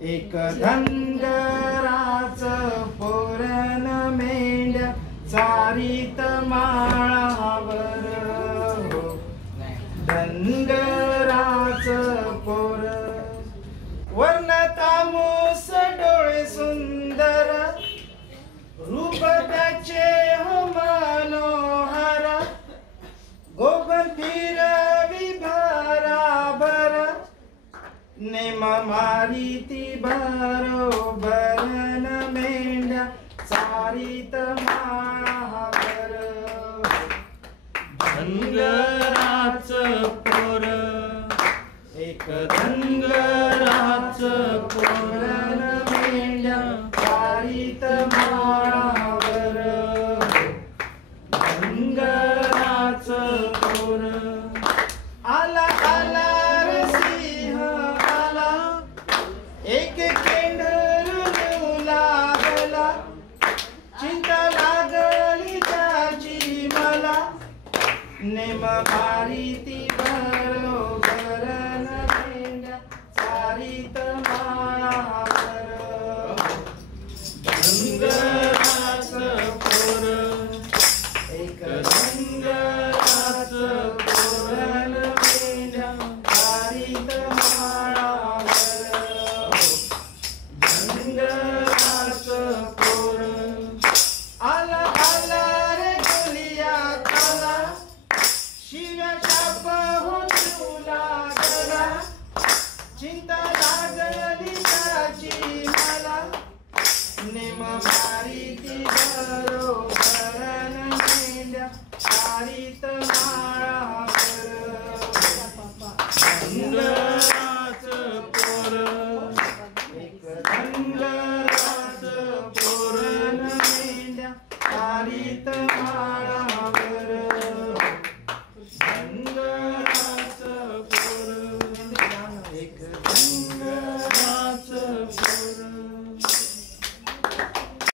एक धनगराच पोरण मेंढ्या चारीत माळावर हो. धनगराच पोर वर्ण तामूस डोळे सुंदर रूप त्याचे हो मनोहर गोबंधीर विभराभर नेम मारिती बरोबर मेंढ्या चारीत माळावर धनगराच पोर एक धनगराच पोरण मेंढ्या चारीत माळावर धनगराच पोर आला आला रे सिंह आला एक केंढरू लागला चिंता लागली त्याची मला नेम मारिती बरोबर मेंढ्या चारीत माळावर धनगराच पोर एक धनगराच पोरण मेंढ्या चारीत माळावर धनगराच पोर आला आला रे गोलियात आला शिव्या शाप होऊ लागला चिंता लागली त्याची मला नेम मारिती बरोबर मेंढ्या चारीत माळावर धनगराच पोर एक धनगर